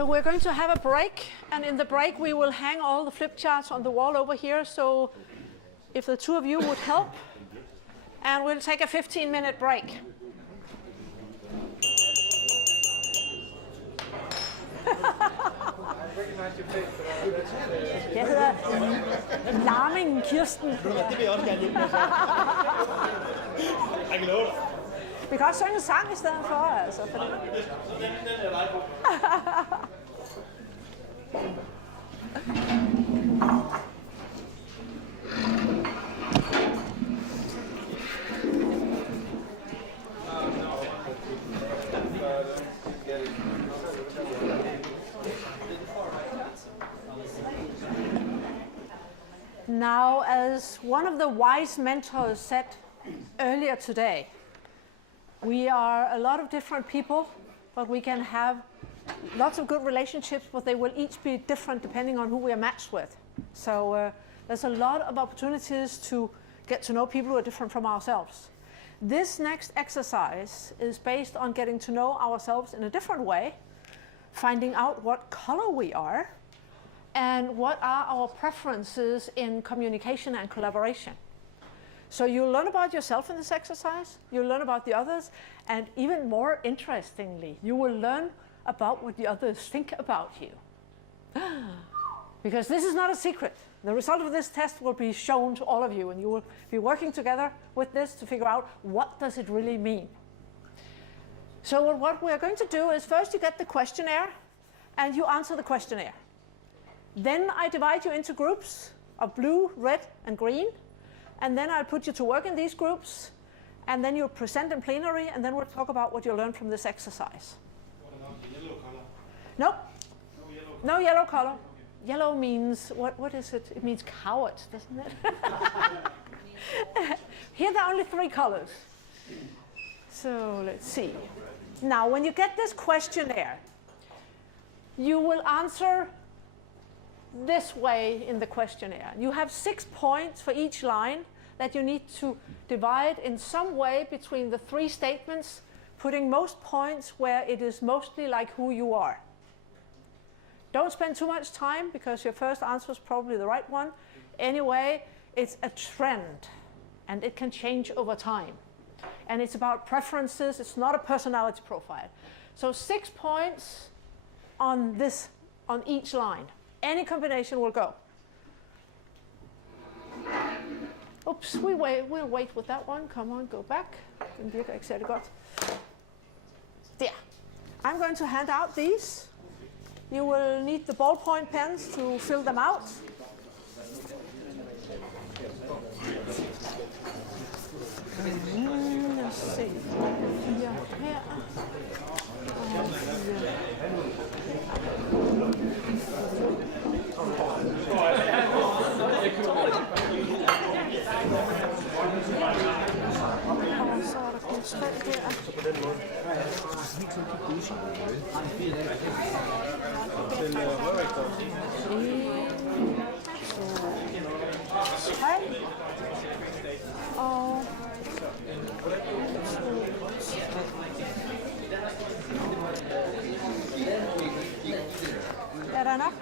So we're going to have a break, and in the break we will hang all the flip charts on the wall over here, so if the two of you would help, and we'll take a 15-minute break. Jeg hedder Larmingen Kirsten. Det vil jeg også gerne hjælpe med. Jeg kan love dig. Vi kan også synge en sang i stedet for, altså. For den er dig på. Now, as one of the wise mentors said earlier today, we are a lot of different people, but we can have lots of good relationships, but they will each be different depending on who we are matched with. So there's a lot of opportunities to get to know people who are different from ourselves. This next exercise is based on getting to know ourselves in a different way, finding out what color we are, and what are our preferences in communication and collaboration. So you'll learn about yourself in this exercise, you'll learn about the others, and even more interestingly, you will learn about what the others think about you. Because this is not a secret. The result of this test will be shown to all of you, and you will be working together with this to figure out what does it really mean. So what we're going to do is first you get the questionnaire, and you answer the questionnaire. Then I divide you into groups of blue, red, and green. And then I'll put you to work in these groups. And then you'll present in plenary. And then we'll talk about what you learned from this exercise. What about the yellow color? No. No yellow color? No yellow color. Yellow means, what is it? It means coward, doesn't it? Here there are only 3 colors. So let's see. Now, when you get this questionnaire, you will answer this way in the questionnaire. You have 6 points for each line that you need to divide in some way between the 3 statements, putting most points where it is mostly like who you are. Don't spend too much time because your first answer is probably the right one. Anyway, it's a trend and it can change over time. And it's about preferences, it's not a personality profile. So 6 points on this, on each line. Any combination will go. Oops, we'll wait with that one. Come on, go back. Den virker ikke særlig godt. There. I'm going to hand out these. You will need the ballpoint pens to fill them out. Let's see. Here. Og så er der kun 3 her. Så på den måde. Den rører ikke dog. 3. Og er der nok?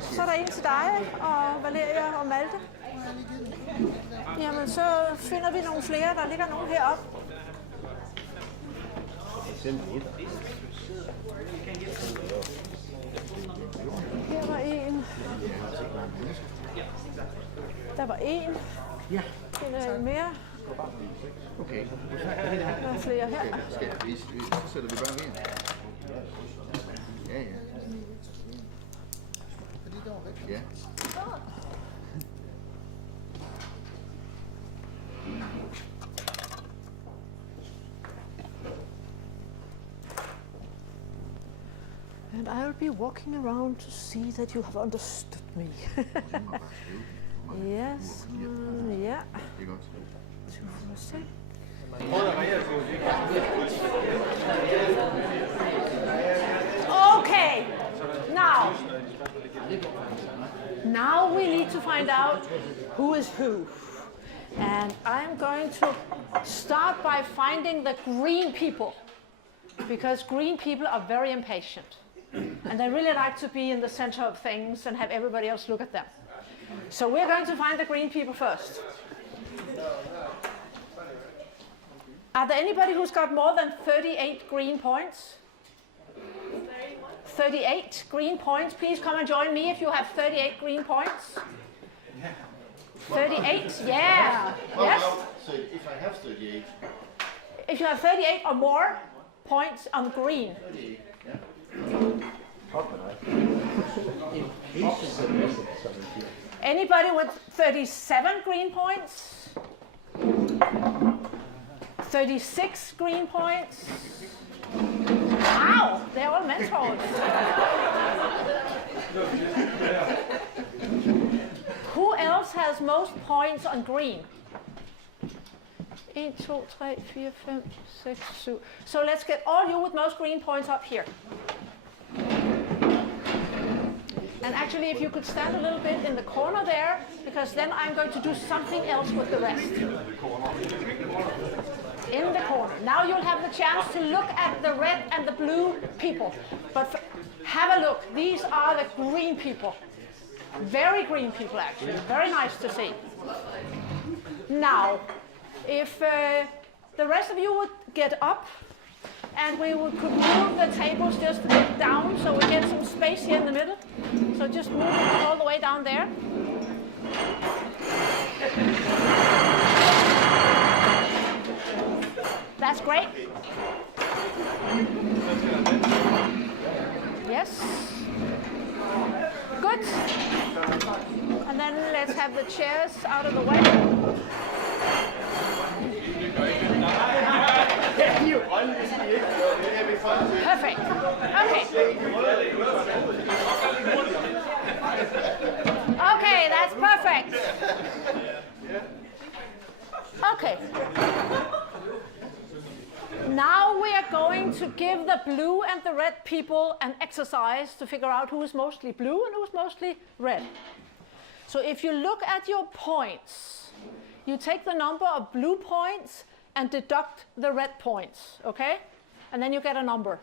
Så er der en til dig, og Valeria og Malte. Jamen, så finder vi nogle flere. Der ligger nogle heroppe. Her var en. Der var en. Ja. Finder jeg en mere. Okay. Der er flere her. Så sætter vi bare ind. Ja, ja. Ja. And I will be walking around to see that you have understood me. Yes. Yeah. 2 for 6. Okay. Now we need to find out who is who. And I'm going to start by finding the green people, because green people are very impatient. And they really like to be in the center of things and have everybody else look at them. So we're going to find the green people first. Are there anybody who's got more than 38 green points? 38 green points. Please come and join me if you have 38 green points. 38, yeah. Yes? So if I have 38. If you have 38 or more points on green. 38, yeah. Anybody with 37 green points? 36 green points? Wow, they're all mentors. Who else has most points on green? 1, 2, 3, 4, 5, 6, 7. So let's get all you with most green points up here. And actually, if you could stand a little bit in the corner there, because then I'm going to do something else with the rest. In the corner. Now you'll have the chance to look at the red and the blue people. But have a look. These are the green people. Very green people, actually. Very nice to see. Now, if the rest of you would get up, and we could move the tables just down so we get some space here in the middle. So just move it all the way down there. That's great. Yes. Good. And then let's have the chairs out of the way. Perfect. Okay. Okay, that's perfect. Okay. Now we are going to give the blue and the red people an exercise to figure out who is mostly blue and who is mostly red. So if you look at your points, you take the number of blue points and deduct the red points, okay? And then you get a number.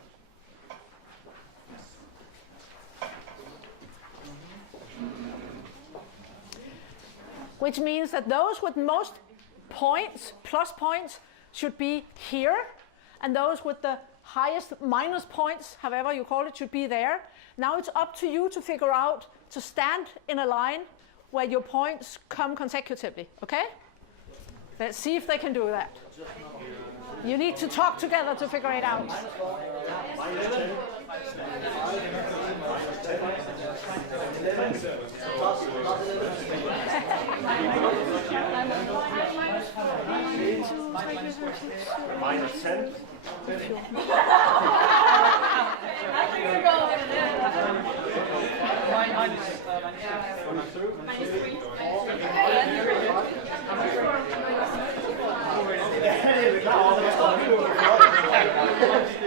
Which means that those with most points, plus points, should be here, and those with the highest minus points, however you call it, should be there. Now it's up to you to figure out to stand in a line where your points come consecutively, okay? Let's see if they can do that. You need to talk together to figure it out. Minus 10.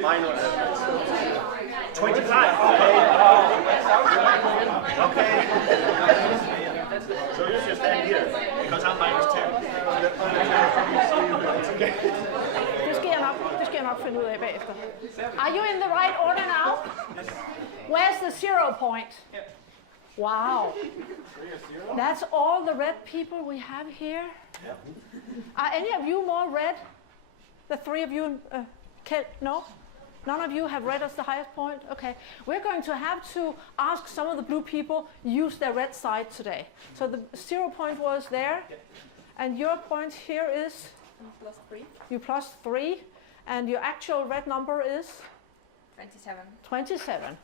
Minus 25. Okay. So you should stand here because I'm minus 10. Det skal jeg nok finde ud af bagefter. Are you in the right order now? Where's the 0 point? Wow. That's all the red people we have here. Are any of you more red? The three of you, no? None of you have red as the highest point? Okay. We're going to have to ask some of the blue people use their red side today. So the 0 point was there. And your point here is? +3. You +3. And your actual red number is? 27. 27.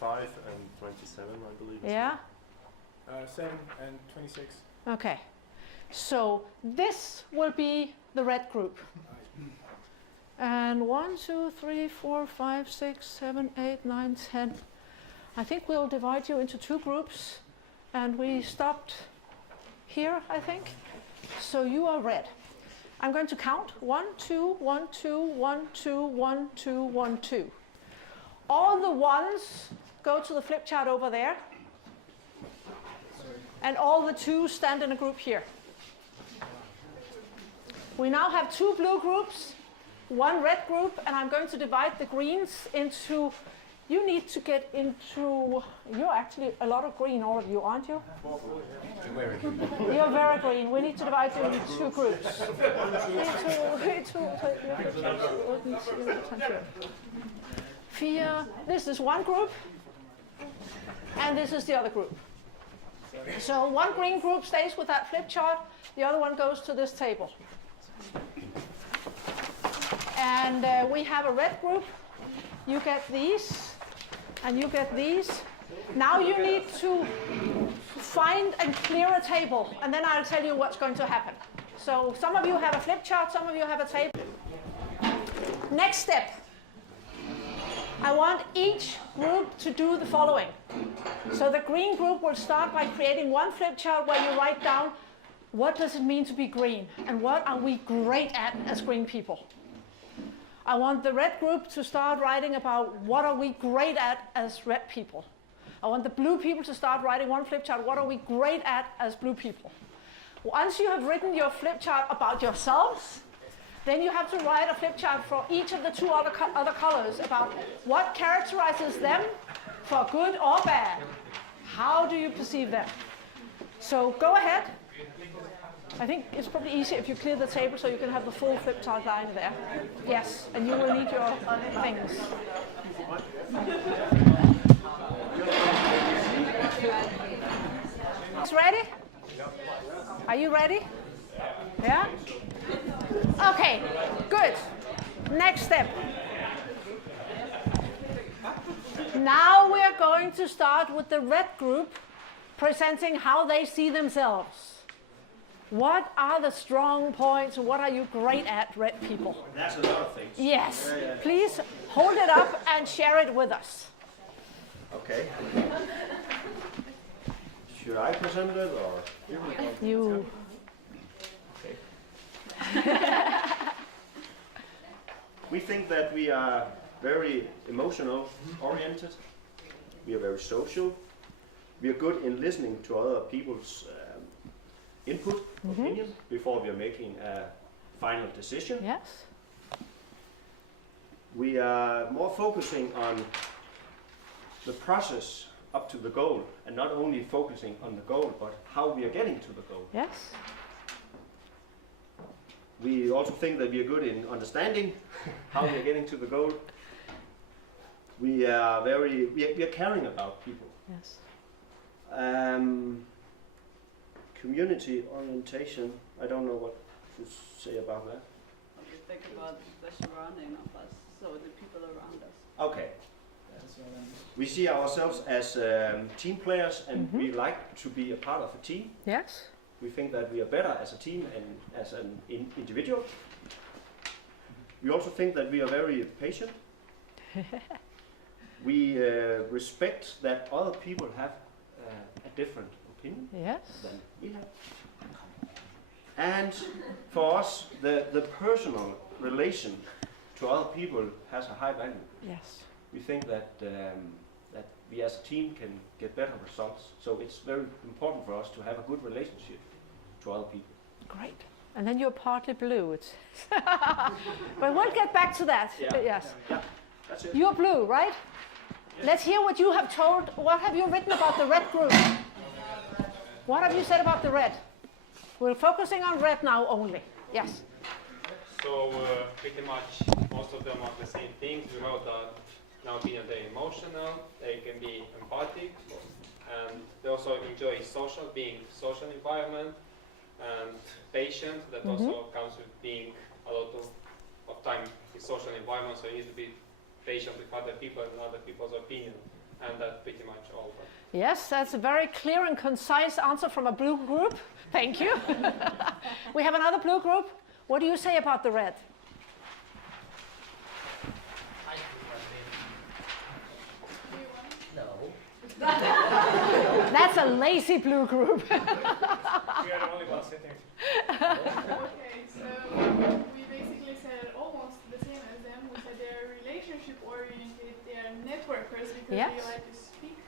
5 and 27, I believe. Yeah? 7 and 26. Okay. So this will be the red group. And 1, 2, 3, 4, 5, 6, 7, 8, 9, 10. I think we'll divide you into 2 groups. And we stopped here, I think. So you are red. I'm going to count 1, 2, 1, 2, 1, 2, 1, 2, 1, 2. All the ones go to the flip chart over there. And all the 2s stand in a group here. We now have 2 blue groups, 1 red group, and I'm going to divide the greens into you need to get into, you're actually a lot of green, all of you, aren't you? You're very green. We need to divide you into 2 groups. This is one group, and this is the other group. So one green group stays with that flip chart, the other one goes to this table. And we have a red group. You get these, and you get these. Now you need to find and clear a table, and then I'll tell you what's going to happen. So some of you have a flip chart, some of you have a table. Next step. I want each group to do the following. So the green group will start by creating one flip chart where you write down what does it mean to be green, and what are we great at as green people. I want the red group to start writing about what are we great at as red people. I want the blue people to start writing one flip chart, what are we great at as blue people. Once you have written your flip chart about yourselves, then you have to write a flip chart for each of the 2 other colors about what characterizes them for good or bad. How do you perceive them? So go ahead. I think it's probably easier if you clear the table so you can have the full flip chart line there. Yes, and you will need your things. Ready? Are you ready? Yeah? Okay, good. Next step. Now we are going to start with the red group presenting how they see themselves. What are the strong points? What are you great at, red people? That's a lot of things. Yes. Please hold it up and share it with us. Okay. Should I present it or? You. Okay. We think that we are very emotional oriented. We are very social. We are good in listening to other people's input, opinion, before we are making a final decision. Yes. We are more focusing on the process up to the goal, and not only focusing on the goal, but how we are getting to the goal. Yes. We also think that we are good in understanding how we are getting to the goal. We are we are caring about people. Yes. Community orientation, I don't know what to say about that. We think about the surrounding of us, so the people around us. Okay. We see ourselves as team players, and we like to be a part of a team. Yes. We think that we are better as a team and as an individual. We also think that we are very patient. We respect that other people have a different opinion Yes. than we have. And for us, the personal relation to other people has a high value. Yes. We think that that we as a team can get better results. So it's very important for us to have a good relationship to other people. Great. And then you're partly blue. It's but we'll get back to that. Yeah. Yes. Yeah, that's it. You're blue, right? Let's hear what you have told. What have you written about the red group? What have you said about the red? We're focusing on red now only. Yes. So pretty much most of them are the same things. We know that in our opinion they're emotional, they can be empathic, and they also enjoy being social environment, and patient. That also comes with being a lot of time in social environment, so you need to be patient with other people and other people's opinion, and that's pretty much all. Yes, that's a very clear and concise answer from a blue group. Thank you. We have another blue group. What do you say about the red? That's a lazy blue group. We are the only ones sitting. Okay, so we basically said almost the same as them. We said they're relationship oriented, they are networkers because Yes. they like to speak.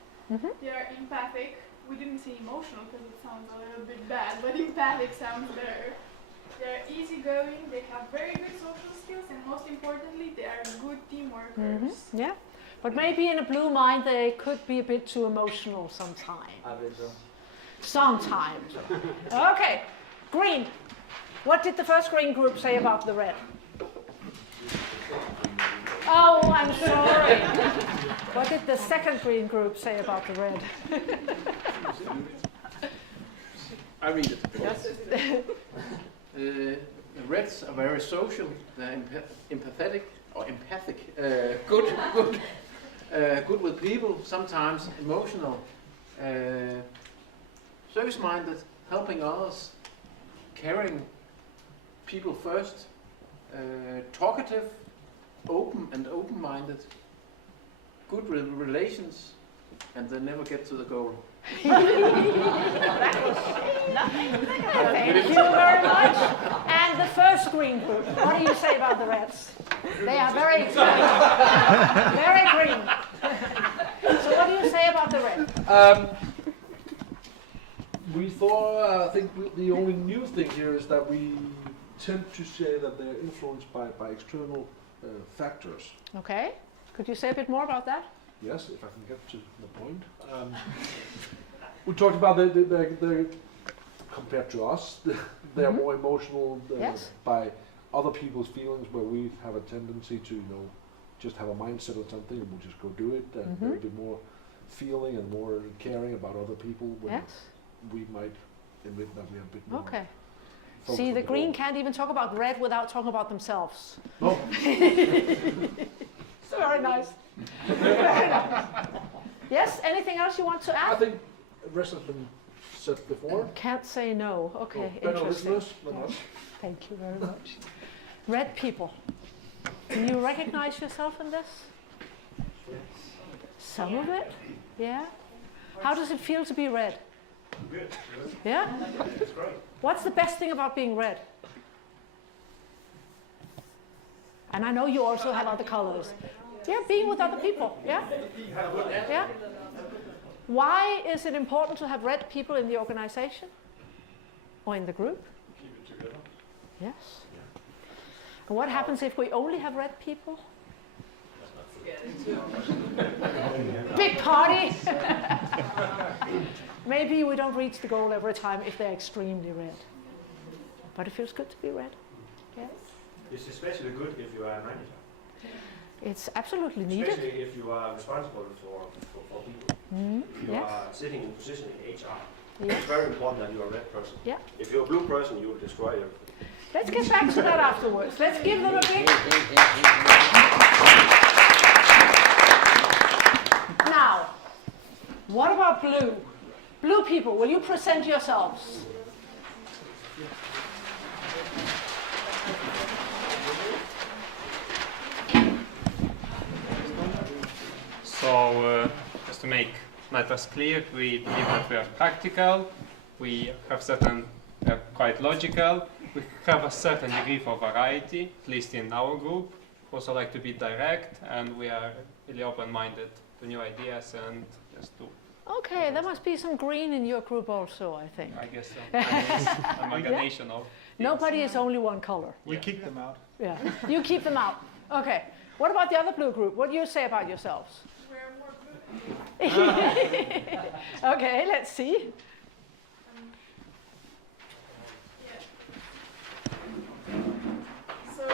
They are empathic. We didn't say emotional because it sounds a little bit bad, but empathic sounds better. They're easygoing, they have very good social skills, and most importantly, they are good team workers. Yeah. But maybe in a blue mind they could be a bit too emotional sometimes. I think so. Sometimes. Okay, green. What did the first green group say about the red? Oh, I'm sorry. What did the second green group say about the red? I read it. Yes. The Reds are very social. They're empathetic or empathic. Good with people. Sometimes emotional. Service-minded, helping others, caring people first. Talkative, open and open-minded. Good relations, and they never get to the goal. Thank you very much. And the first green group, what do you say about the Reds? They are very excited. Very green. So what do you say about the red? We thought, I think the only new thing here is that we tend to say that they're influenced by external factors. Okay. Could you say a bit more about that? Yes, if I can get to the point. We talked about the compared to us, they're more emotional Yes. by other people's feelings, where we have a tendency to, just have a mindset or something and we'll just go do it, and they're a bit more feeling and more caring about other people, when Yes. we might admit that we are a bit more. Okay. focused See, on the green goal. can't even talk about red without talking about themselves. No. Very nice. Very nice. Yes, anything else you want to I add? think the rest has been said before. Can't say no. Okay, Better interesting. listeners than us. Thank you very much. Red people. Do you recognize yourself in this? Some of it? Yeah? How does it feel to be red? Good. Yeah? That's great. What's the best thing about being red? And I know you also have other colors. Yeah, being with other people. Yeah? Yeah? Why is it important to have red people in the organization? Or in the group? Keep it together. Yes. And what happens if we only have red people? Big party! Maybe we don't reach the goal every time if they're extremely red. But it feels good to be red. Yes. It's especially good if you are a manager. It's absolutely needed. Especially if you are responsible for people. If you Yes. are sitting in a position in HR. Yes. It's very important that you are a red person. Yeah. If you're a blue person, you will destroy everything. Let's get back to that afterwards. Let's give them a big... Now, what about blue? Blue people, will you present yourselves? So, just to make matters clear, we believe that we are practical, we have certain, quite logical, we have a certain degree of variety, at least in our group. Also like to be direct, and we are really open-minded to new ideas and just to, Okay, there must be some green in your group also, I think. I guess, amalgamation of. Nobody is only one color. We kick them out. Yeah, you keep them out. Okay. What about the other blue group? What do you say about yourselves? We're more blue. Okay, let's see. Yeah. So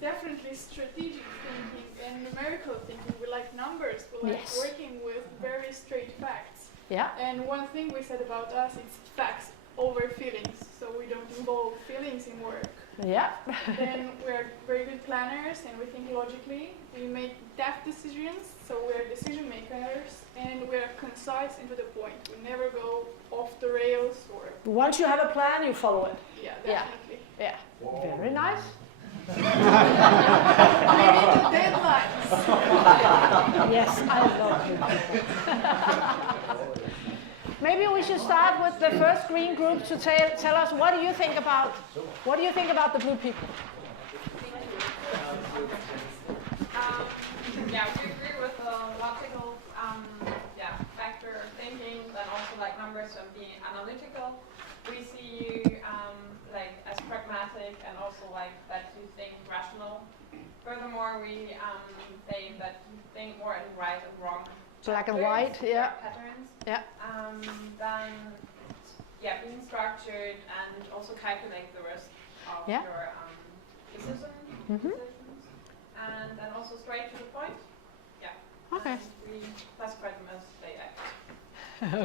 definitely strategic thinking and numerical thinking. We like numbers. We like Yes. working with very straight facts. Yeah. And one thing we said about us is facts over feelings. So we don't involve feelings in work. Yeah. Then we're very good planners and we think logically. We make deft decisions, so we're decision makers, and we're concise and to the point. We never go off the rails or Once you have a plan, you follow it. yeah, Yeah. definitely. Yeah. Very nice. We need the deadlines. Yes, I love it. Maybe we should start with the first green group to tell us what do you think about the blue people? Yeah, we agree with the logical factor thinking, then also like numbers and being analytical. We see you like as pragmatic and also like that you think rational furthermore, we say that think more in right and wrong. Black and chapters, white, yeah. Patterns. Yeah. Then, yeah, being structured and also calculate the rest of Yeah. your decisions. And then also straight to the point. Yeah. Okay. And we classify them as they act.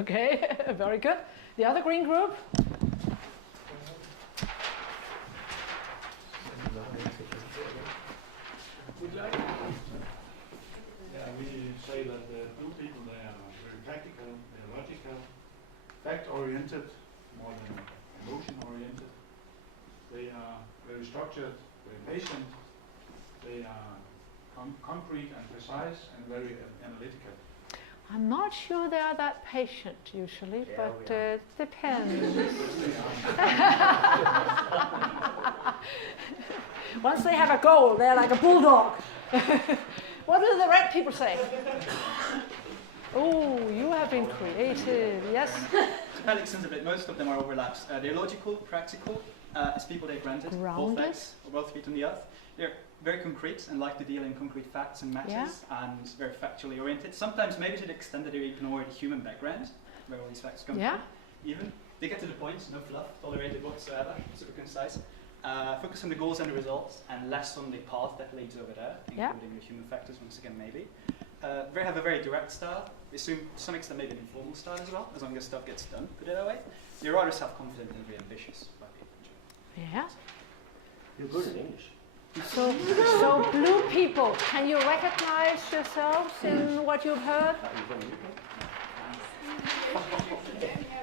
Okay, very good. The other green group? Yeah, we say that the blue people, they are very practical, they are logical, fact-oriented, more than emotion-oriented. They are very structured, very patient. They are concrete and precise and very analytical. I'm not sure they are that patient usually, Yeah, but we are. it depends. Once they have a goal, they're like a bulldog. What do the red people say? Oh, you have been creative, yes? To that extent a bit, most of them are overlaps. They're logical, practical, as people take granted, both Grounded. legs, or both feet on the earth. They're very concrete and like to deal in concrete facts and matters, and very factually oriented. Sometimes maybe to the extent that they ignore the human background, where all these facts come Yeah. from. Even they get to the point, no fluff tolerated whatsoever, super concise. Focus on the goals and the results, and less on the path that leads over there, Yeah. including the human factors once again maybe. They have a very direct style. They assume to some extent maybe an informal style as well, as long as stuff gets done, put it that way. They're rather self-confident and very ambitious. Yeah. You're good in English. So blue people, can you recognize yourselves in what you've heard? Yeah,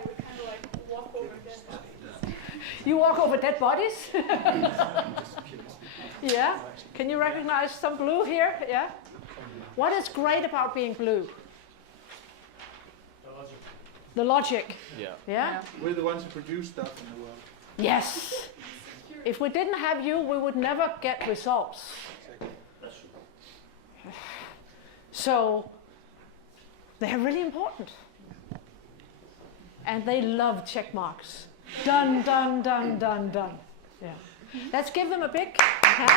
we kind of like walk over dead bodies. You walk over dead bodies? Yeah. Can you recognize some blue here? Yeah. What is great about being blue? The logic. Yeah. Yeah? We're the ones who produce stuff in the world. Yes. If we didn't have you, we would never get results. That's true. So they're really important. And they love check marks. Done, done, done, done, done. Yeah. Let's give them a big hand.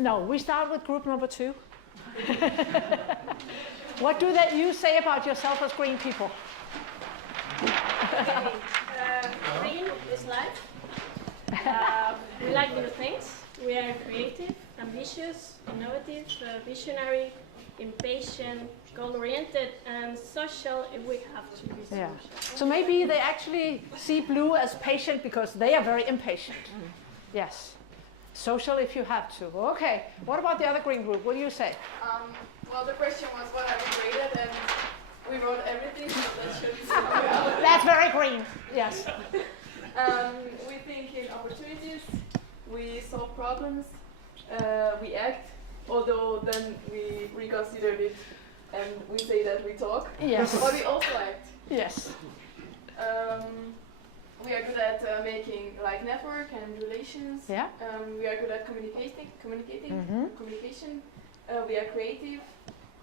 No, we start with group number 2. What do you say about yourself as green people? Green is life. We like new things. We are creative, ambitious, innovative, visionary, impatient, goal-oriented, and social if we have to be social. Yeah. So maybe they actually see blue as patient because they are very impatient. Yes. Social if you have to. Okay. What about the other green group? What do you say? Well, the question was what have we graded, and we wrote everything, so that should be That's very green. Yes. We think in opportunities, we solve problems, we act, although then we reconsidered it and we say that we talk, Yes. but we also act. Yes. We are good at making like network and relations. Yeah. We are good at communicating. Communication. We are creative,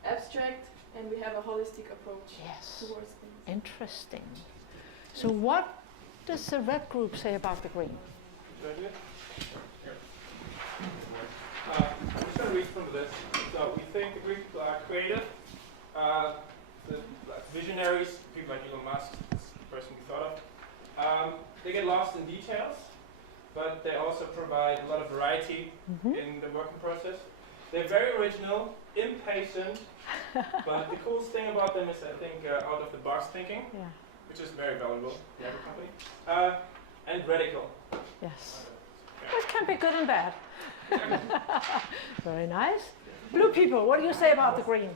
abstract, and we have a holistic approach towards things. Interesting. So what does the red group say about the green? I'm just going to read from this. So we think the Greek people are creative, visionaries, people like Elon Musk, is the person we thought of. They get lost in details, but they also provide a lot of variety in the working process. They're very original, impatient, but the coolest thing about them is, I think, out of the box thinking, which is very valuable in every company, and radical. Yes. It can be good and bad. Very nice. Blue people, what do you say about the green?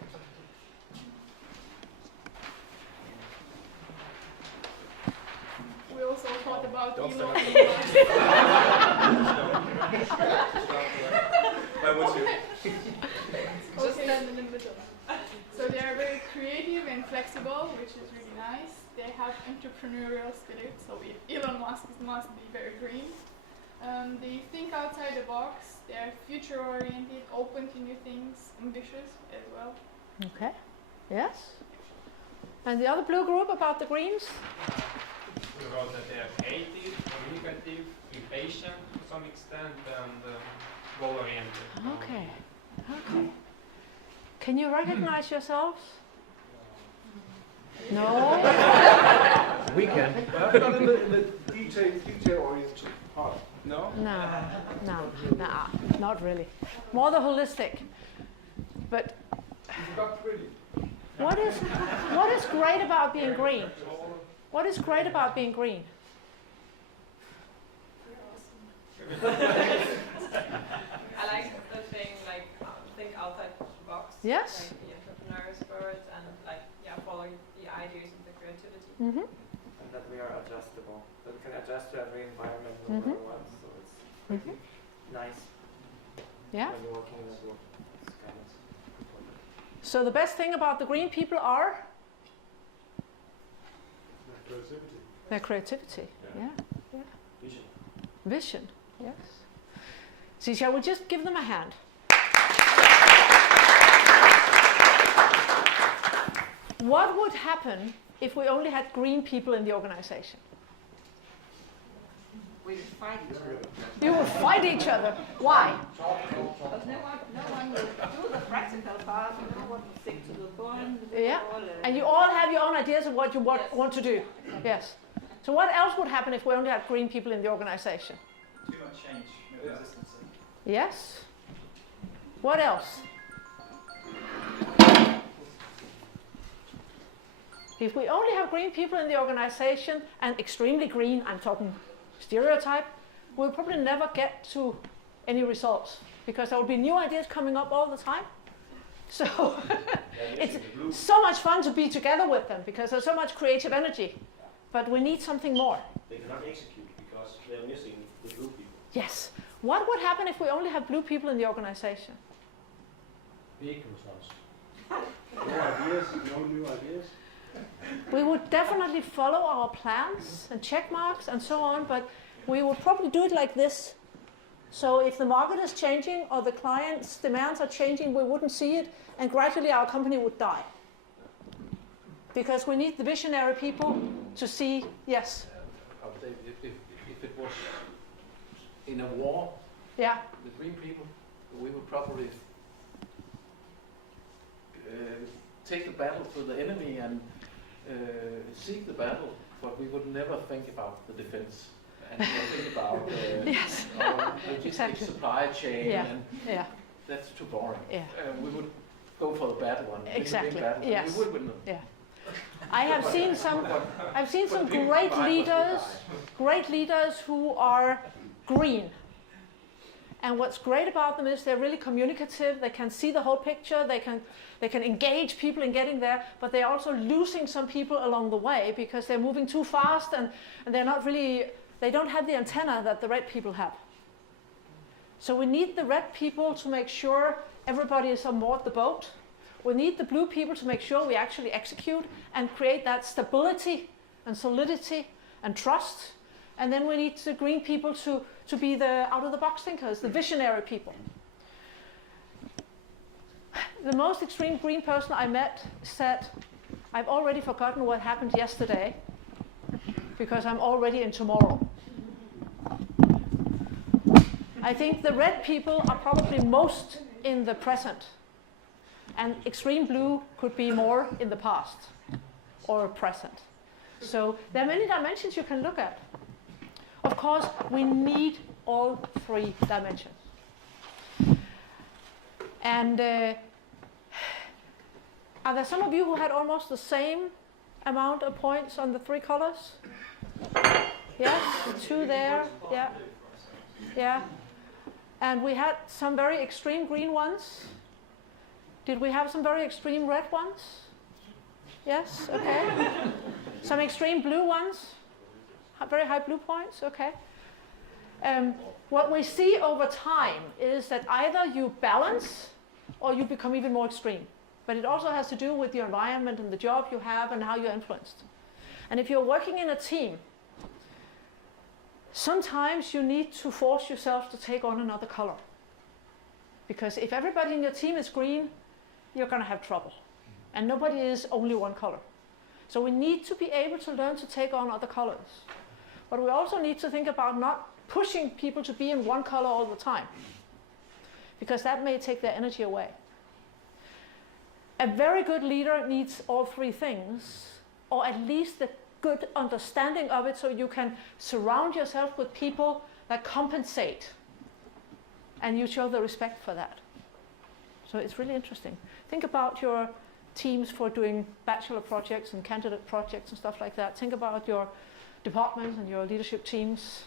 We also thought about Elon Musk. Why would you? Just stand in the middle. So they are very creative and flexible, which is really nice. They have entrepreneurial spirit, so Elon Musk must be very green. They think outside the box. They are future-oriented, open to new things, ambitious as well. Okay. Yes. And the other blue group about the greens? we wrote that they are creative, communicative, impatient to some extent, and goal-oriented. Okay. Okay. Can you recognize yourselves? No? We can. But not in the detail-oriented part. No? No, not really. More the holistic. But Not really. what is great about being green? What is great about being green? I like the thing like think outside the box. Yes. Like the entrepreneur spirit and like following the ideas and the creativity. Mm-hmm. And that we are adjustable. That we can adjust to every environment no matter what. So it's pretty nice. Yeah. When you're working in that world. It's kind of important. So the best thing about the green people are Creativity. their creativity. Yeah. Vision. Vision. Yes. See, shall we just give them a hand? What would happen if we only had green people in the organization? We would fight each other. You would fight each other. Why? Because no one will do the practical part, no one will stick to the point. Yeah. And you all have your own ideas of what you want to do. Yes. So what else would happen if we only had green people in the organization? Too much change, no consistency. Yes. What else? If we only have green people in the organization, and extremely green, I'm talking stereotype, we'll probably never get to any results because there will be new ideas coming up all the time. So it's so much fun to be together with them because there's so much creative energy, but we need something more. They cannot execute because they're missing the blue people. Yes. What would happen if we only have blue people in the organization? Vehicles house. No ideas, no new ideas. We would definitely follow our plans and check marks and so on, but we would probably do it like this. So if the market is changing or the client's demands are changing, we wouldn't see it, and gradually our company would die. Because we need the visionary people to see, yes. I would say if it was in a war, Yeah. the green people, we would probably take the battle to the enemy and seek the battle, but we would never think about the defense and think about Yes. our logistics Exactly. supply chain, Yeah. and Yeah. that's too boring. Yeah. We would go for the battle one. Exactly. Battle, and Yes. we would win them. Yeah. I have seen some. I've seen some great leaders who are green. And what's great about them is they're really communicative. They can see the whole picture. They can engage people in getting there. But they're also losing some people along the way because they're moving too fast and they're not really. They don't have the antenna that the red people have. So we need the red people to make sure everybody is on board the boat. We need the blue people to make sure we actually execute and create that stability and solidity and trust. And then we need the green people to be the out-of-the-box thinkers, the visionary people. The most extreme green person I met said, I've already forgotten what happened yesterday because I'm already in tomorrow. I think the red people are probably most in the present. And extreme blue could be more in the past or present. So there are many dimensions you can look at. Of course, we need all three dimensions. And are there some of you who had almost the same amount of points on the three colors? Yes, 2 there, yeah. Yeah. And we had some very extreme green ones. Did we have some very extreme red ones? Yes, okay. Some extreme blue ones, very high blue points, okay. What we see over time is that either you balance or you become even more extreme. But it also has to do with your environment and the job you have and how you're influenced. And if you're working in a team, sometimes you need to force yourself to take on another color. Because if everybody in your team is green, you're going to have trouble. And nobody is only one color. So we need to be able to learn to take on other colors. But we also need to think about not pushing people to be in one color all the time, because that may take their energy away. A very good leader needs all three things, or at least a good understanding of it, so you can surround yourself with people that compensate, and you show the respect for that. So it's really interesting. Think about your teams for doing bachelor projects and candidate projects and stuff like that. Think about your departments and your leadership teams.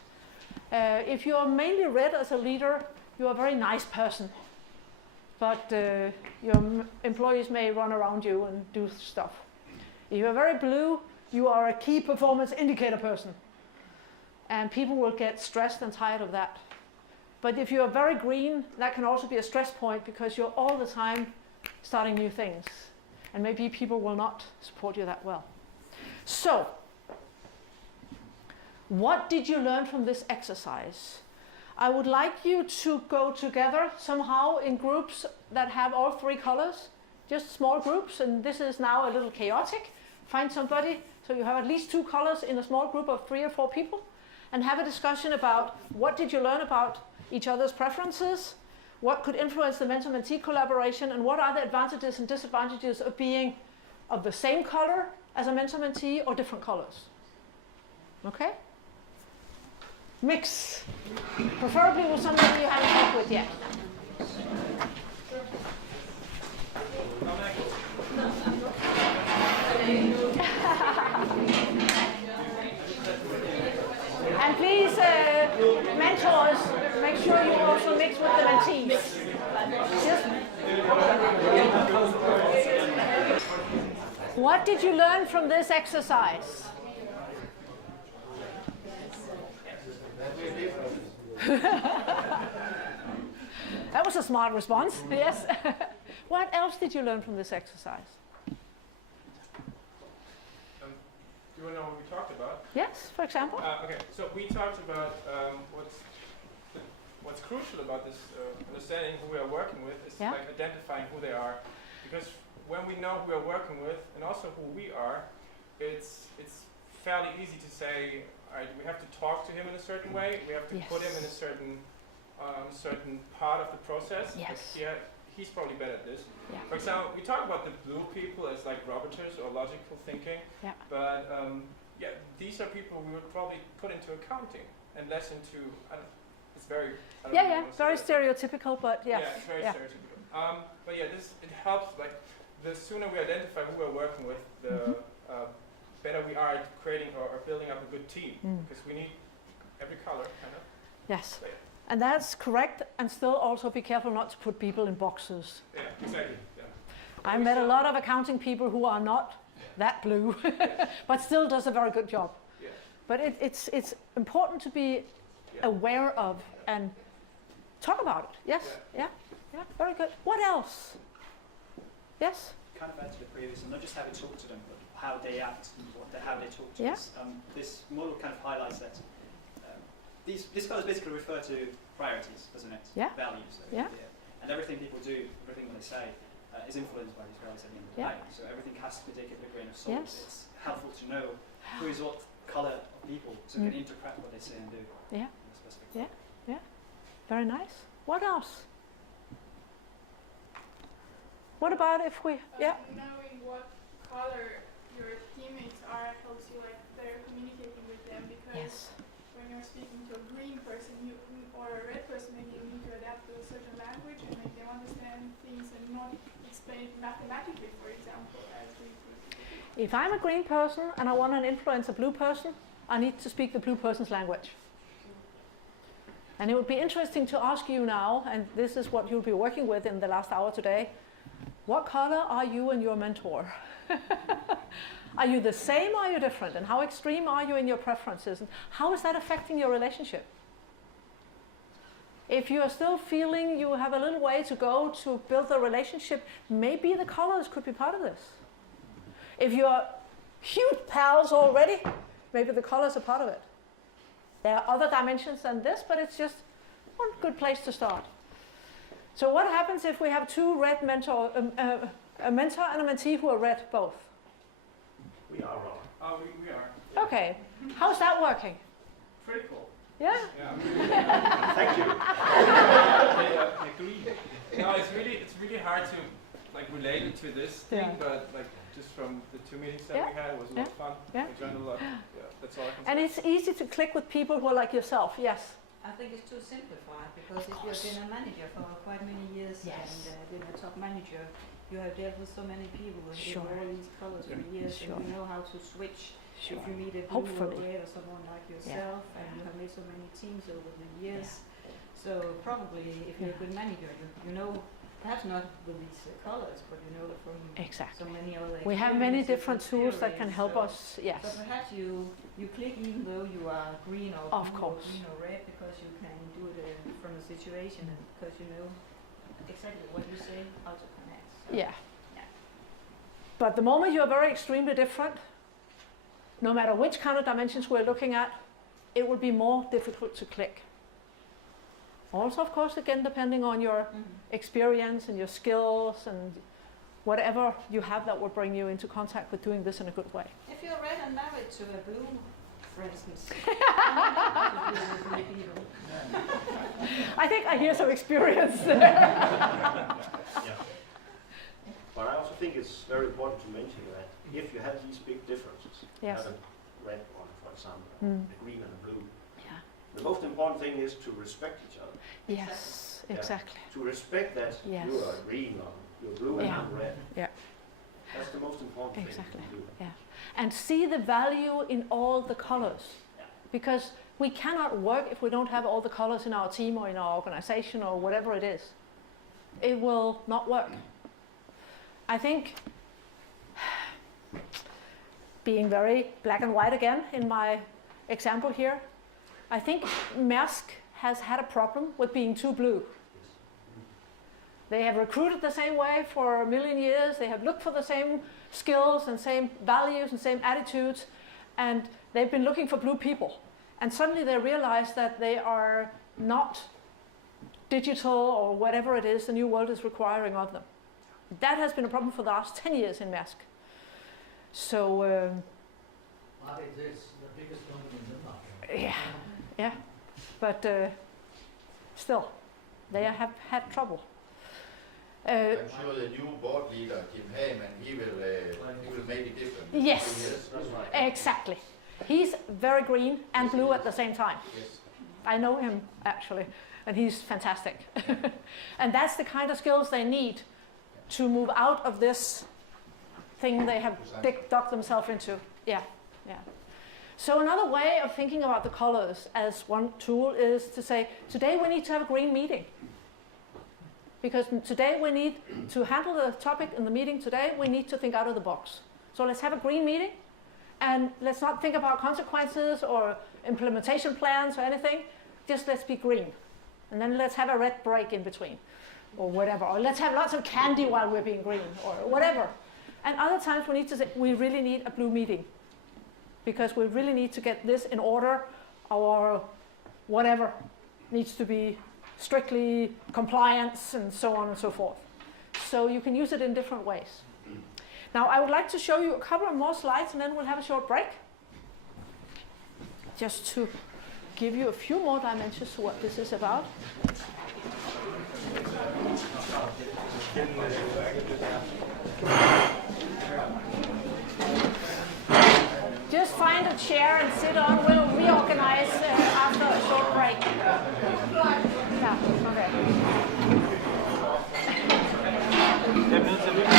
If you are mainly red as a leader, you are a very nice person, but your employees may run around you and do stuff. If you're very blue, you are a key performance indicator person, and people will get stressed and tired of that. But if you are very green, that can also be a stress point, because you're all the time starting new things, and maybe people will not support you that well. So, what did you learn from this exercise? I would like you to go together somehow in groups that have all three colors, just small groups, and this is now a little chaotic. Find somebody, so you have at least two colors in a small group of 3 or 4 people, and have a discussion about what did you learn about each other's preferences, what could influence the mentor-mentee collaboration, and what are the advantages and disadvantages of being of the same color as a mentor-mentee or different colors. Okay? Mix. Preferably with somebody you haven't talked with yet. And please, mentors, make sure you also mix with the mentees. What did you learn from this exercise? That was a smart response, yes. What else did you learn from this exercise? Do you want to know what we talked about? Yes, for example. Okay, so we talked about what's crucial about this understanding who we are working with is like identifying who they are, because when we know who we are working with and also who we are, it's fairly easy to say, all right, we have to talk to him in a certain way, we have to put him in a certain part of the process. Yes. He's probably better at this. Yeah. For example, we talk about the blue people as like roboters or logical thinking, but these are people we would probably put into accounting and less into, it's very... very stereotypical, but yeah. Yeah, it's very stereotypical. But yeah, it helps, like, the sooner we identify who we're working with, the better we are at creating or building up a good team, because we need every color, kind of. Yes. And that's correct, and still also be careful not to put people in boxes. Yeah, exactly. Yeah. I met a lot of accounting people who are not that blue, but still does a very good job. Yeah. But it's important to be aware of and talk about it. Yes? Yeah, very good. What else? Yes? Kind of add to the previous, and not just how we talk to them, but how they act and how they talk to us. This model kind of highlights that these colors basically refer to priorities, doesn't it? Yeah. Values. And everything people do, everything they say, is influenced by these values at the end of the day. So everything has to be taken with a grain of salt. Yes. It's helpful to know who is what color of people, so you can interpret what they say and do. Yeah. Very nice. What else? What about if we... Knowing what color your teammates are helps you like better communicating with them, because when you're speaking to a green person or a red person, maybe you need to adapt to a certain language and make them understand things and not explain it mathematically, for example, as we do. If I'm a green person and I want to influence a blue person, I need to speak the blue person's language. And it would be interesting to ask you now, and this is what you'll be working with in the last hour today, what color are you and your mentor? Are you the same or are you different? And how extreme are you in your preferences? And how is that affecting your relationship? If you are still feeling you have a little way to go to build the relationship, maybe the colors could be part of this. If you're huge pals already, maybe the colors are part of it. There are other dimensions than this, but it's just one good place to start. So what happens if we have two red a mentor and a mentee who are red both? We We are wrong. We are. Okay. How's that working? Pretty cool. Yeah? Yeah. Thank you. I agree. No, it's really hard to like relate it to this thing, but like just from the 2 meetings that we had, it was a lot of fun. Yeah. I learned a lot. Yeah, that's all I can say. And it's easy to click with people who are like yourself. Yes. I think it's too simplified because if you've been a manager for quite many years and been a top manager, you have dealt with so many people and Sure. all these colors for years, Sure. and you know how to switch. Sure. If you meet a blue or Hopefully. red or someone like yourself, and you have made so many teams over the years, so probably if you're a good manager, you know, perhaps not with these colors, but you know from so many other. We have many experiences, different tools that can help so- us. Yes. So perhaps you click even though you are green or Of blue course. or green or red because you can do it from a situation and because you know exactly what you say, how to connect. So Yeah. But the moment you are very extremely different, no matter which kind of dimensions we're looking at, it will be more difficult to click. Also, of course, again, depending on your experience and your skills and whatever you have that will bring you into contact with doing this in a good way. If you're red and married to a blue, for instance. I think I hear some experience there. Yeah. But I also think it's very important to mention that if you have these big differences, Yes. have a red one, for example, Mm. a green and a blue, the most important thing is to respect each other. Yes, exactly. To respect that Yes. you are green or you're blue and Yeah. I'm red. Yeah. That's the most important Exactly. thing to do. Yeah. And see the value in all the colors. Because we cannot work if we don't have all the colors in our team or in our organization or whatever it is. It will not work. I think, being very black and white again in my example here, I think Maersk has had a problem with being too blue. They have recruited the same way for a million years. They have looked for the same skills and same values and same attitudes. And they've been looking for blue people. And suddenly they realize that they are not digital or whatever it is the new world is requiring of them. That has been a problem for the last 10 years in Maersk. So, It is the biggest company in Denmark. yeah. But still, they have had trouble. I'm sure the new board leader, Jim Hagemann, he will make it different. Yes, exactly. He's very green and blue at the same time. Yes. I know him actually, and he's fantastic. And that's the kind of skills they need to move out of this thing they have dug themselves into. Yeah, yeah. So another way of thinking about the colors as one tool is to say, today we need to have a green meeting. Because today we need to handle the topic in the meeting today, we need to think out of the box. So let's have a green meeting, and let's not think about consequences or implementation plans or anything. Just let's be green. And then let's have a red break in between, or whatever. Or let's have lots of candy while we're being green, or whatever. And other times we need to say, we really need a blue meeting. Because we really need to get this in order, or whatever needs to be strictly compliance and so on and so forth. So you can use it in different ways. Now I would like to show you a couple of more slides and then we'll have a short break. Just to give you a few more dimensions to what this is about. Just find a chair and sit on. We'll reorganize after a short break. Yeah, okay.